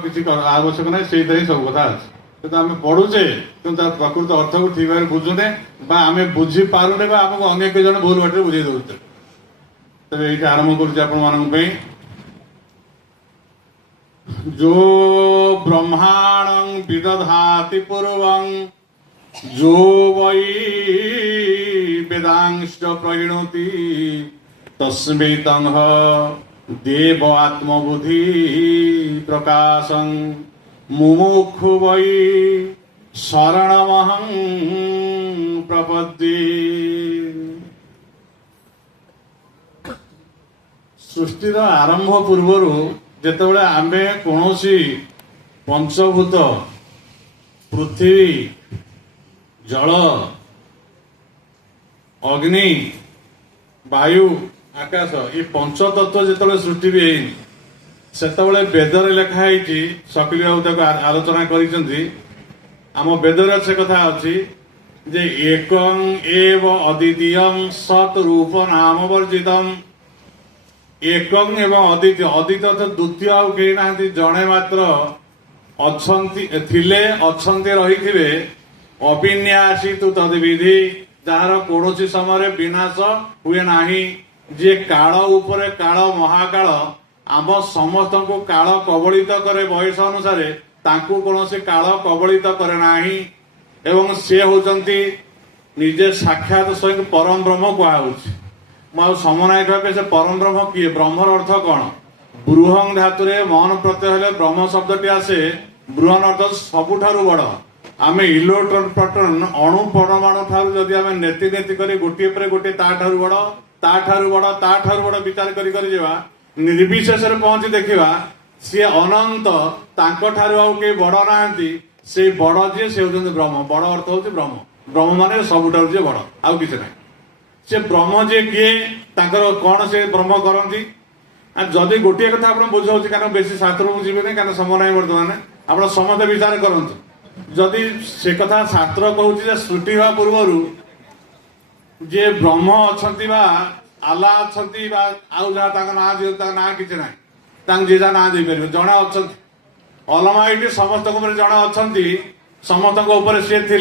किसी आवश्यक ना से सब कथा अच्छे तो आम पढ़ुचे कि प्रकृत अर्थ को ठीक भाव बुझुने आम बुझी पारुने आमको अन्य कई जन भूल बाटे बुझे दौचे तेज ये आरंभ कर जो ब्रह्मांड विदधाति पूर्वं जो वै वेदांश प्रहिणोति तस्मै तंह देव आत्मबुद्धि प्रकाशं मुमुक्षु वै शरणमहं प्रपद्ये। सृष्टिर आरंभ पूर्वर जेतेबेले आमे कोनोसी पंचभूत पृथ्वी जल अग्नि वायु आकाश ये पंचतत्व जिते सृष्टि भी है वेदर लिखाई शकिल बाबू आलोचना करम वेदर से कथा अच्छी जे एकं एव अद्वितीयं सत रूप नाम वर्जितम एकं एवं अद्वितीय अद्वितीय अर्थ द्वितीय आउ कहीं ना जड़े मात्र अच्छे रही अविन्यासी तु तद्विधि जार कौन समय विनाश हुए ना जे काल उपरे काल महाकाल आम समस्त को काल कबलित करे बयस अनुसार तांकु कौन काल कबलित करे नाही एवं से होचंती निजे साक्षात स्वयं परम ब्रह्म कहुच्छी मु समनायक भाव से परम ब्रह्म किए ब्रह्मर अर्थ कौन बृहं धातुरे मन प्रत्यय हेले ब्रह्म शब्दटी आसे बृहन अर्थ सबुठारु बड़ आम इलेक्ट्रॉन प्रोटॉन अणु परमाणु ठारू जदि आम नेति नेति करी गोटे पर गोटे ताठारु बड़ ताठारु बड़ ताठारु बड़ विचार करी करी जेवा निर्विशेष रे पहुंची देखिबा सी अनंत तांको ठारू आउ के बड़ नाहंती से बड़ जे से होजन ब्रह्म बड़ अर्थ होची ब्रह्म ब्रह्म माने सबुठारु जे बड़ आउ किछ नै से ब्रह्म जे किए तांकर कौन से ब्रह्म करती जदि गोटे कथा आप बुझाऊँ कारण बेसी शास्त्र को जी नहीं समय ना बर्तमान आप समस्त विचार करते जदि से कथा शास्त्र कहूँ सृष्टि हवा पूर्वर जे ब्रह्म अच्छा आला अच्छा आउ जहाँ ना कि ना जी जहाँ ना दे पारे जड़े अच्छा अलमाइट समस्त जड़े अच्छा समस्त सी